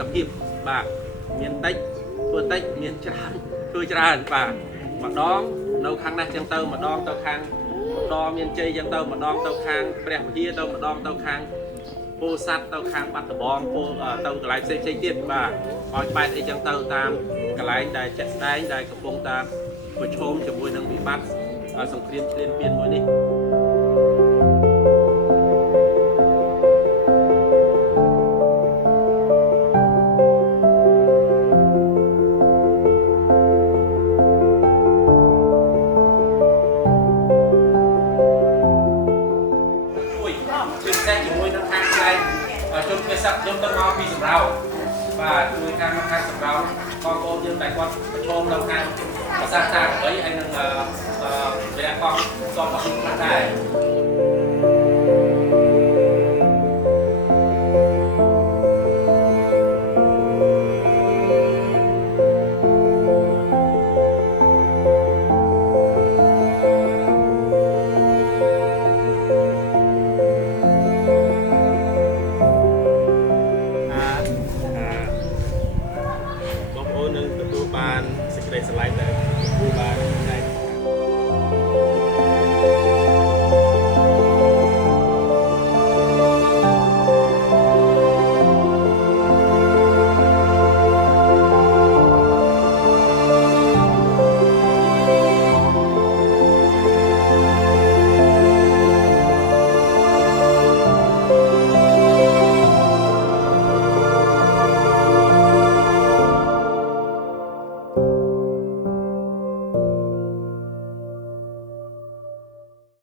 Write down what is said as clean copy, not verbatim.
តភាពបាទមានតិចធ្វើតិចមានច្រើនធ្វើច្រើនបាទម្ដងនៅខាងនេះចឹងទៅម្ដងទៅខាងម្ដងមានជ័យចឹងទៅម្ដងទៅខាងព្រះវិហារទៅម្ដងទៅខាងពោធិ៍សាត់ទៅខាងបាត់ដំបងពោទៅកន្លែងផ្សេងទៀតបាទឲ្យបែបអីចឹងទៅតាមកន្លែងដែលចាក់ស្ដែងដែលកំពុងតែប្រឈមជាមួយនឹងវិបត្តិសង្គ្រាមឈ្លានពានមួយនេះជាមួយនឹងខាងផ្នែកជនភេសជ្ជខ្ញុំទៅមកពីសម្រោបាទជួយខាងសម្រោបងប្អូនយើងតែគាត់ប្រឈមនៅខាងភាសាតាអ្វីហើយនឹងវិរៈកងសពរបស់ខ្លួនដែរ